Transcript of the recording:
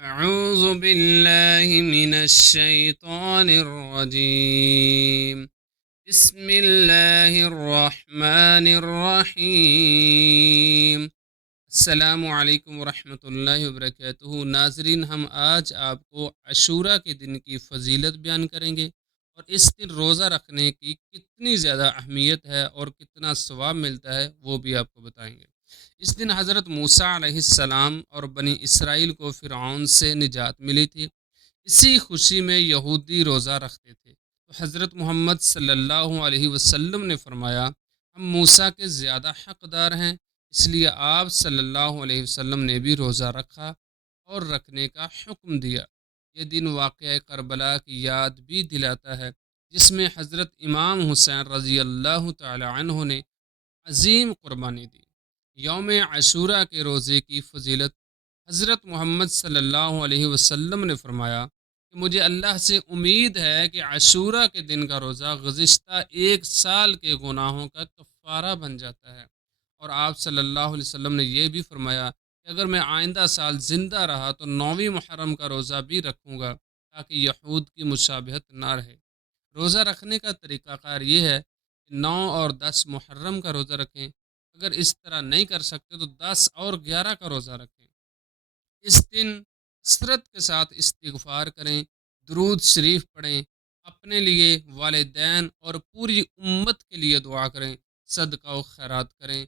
أعوذ بالله من الشيطان الرجيم. بسم الله الرحمن الرحیم۔ السلام علیکم ورحمۃ اللہ وبرکاتہ۔ ناظرین، ہم آج آپ کو عاشورہ کے دن کی فضیلت بیان کریں گے اور اس دن روزہ رکھنے کی کتنی زیادہ اہمیت ہے اور کتنا ثواب ملتا ہے وہ بھی آپ کو بتائیں گے۔ اس دن حضرت موسیٰ علیہ السلام اور بنی اسرائیل کو فرعون سے نجات ملی تھی۔ اسی خوشی میں یہودی روزہ رکھتے تھے، تو حضرت محمد صلی اللہ علیہ وسلم نے فرمایا ہم موسیٰ کے زیادہ حقدار ہیں، اس لیے آپ صلی اللہ علیہ وسلم نے بھی روزہ رکھا اور رکھنے کا حکم دیا۔ یہ دن واقعہ کربلا کی یاد بھی دلاتا ہے، جس میں حضرت امام حسین رضی اللہ تعالی عنہ نے عظیم قربانی دی۔ یوم عاشورہ کے روزے کی فضیلت: حضرت محمد صلی اللہ علیہ وسلم نے فرمایا کہ مجھے اللہ سے امید ہے کہ عاشورہ کے دن کا روزہ گزشتہ ایک سال کے گناہوں کا کفارہ بن جاتا ہے۔ اور آپ صلی اللہ علیہ وسلم نے یہ بھی فرمایا کہ اگر میں آئندہ سال زندہ رہا تو 9ویں محرم کا روزہ بھی رکھوں گا، تاکہ یہود کی مشابہت نہ رہے۔ روزہ رکھنے کا طریقہ کار یہ ہے کہ 9 اور 10 محرم کا روزہ رکھیں۔ اگر اس طرح نہیں کر سکتے تو 10 اور 11 کا روزہ رکھیں۔ اس دن کثرت کے ساتھ استغفار کریں، درود شریف پڑھیں، اپنے لیے، والدین اور پوری امت کے لیے دعا کریں، صدقہ و خیرات کریں